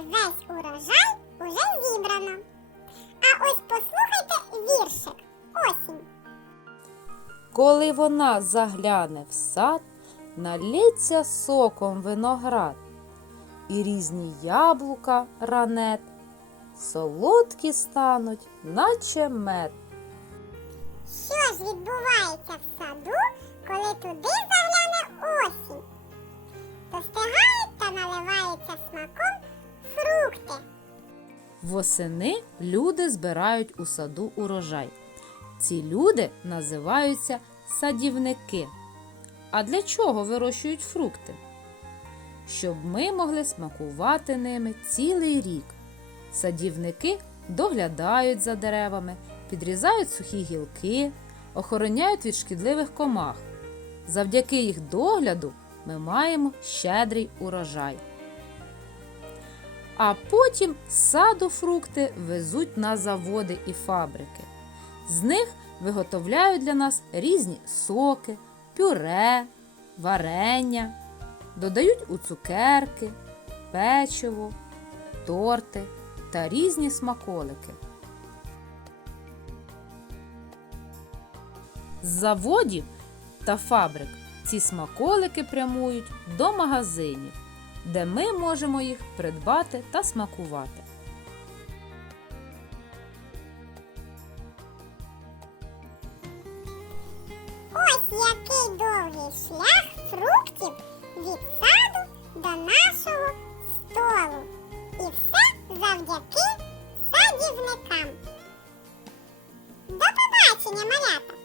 весь урожай уже зібрано. А ось послухайте віршик осінь. Коли вона загляне в сад, налється соком виноград, і різні яблука ранет, солодкі стануть, наче мед. Що ж відбувається в саду, коли туди Восени люди збирають у саду урожай. Ці люди називаються садівники. А для чого вирощують фрукти? Щоб ми могли смакувати ними цілий рік. Садівники доглядають за деревами, підрізають сухі гілки, охороняють від шкідливих комах. Завдяки їх догляду ми маємо щедрий урожай. А потім з саду фрукти везуть на заводи і фабрики. З них виготовляють для нас різні соки, пюре, варення, додають у цукерки, печиво, торти та різні смаколики. З заводів та фабрик ці смаколики прямують до магазинів, де ми можемо їх придбати та смакувати. Ось який довгий шлях фруктів від саду до нашого столу. І все завдяки садівникам. До побачення, малята!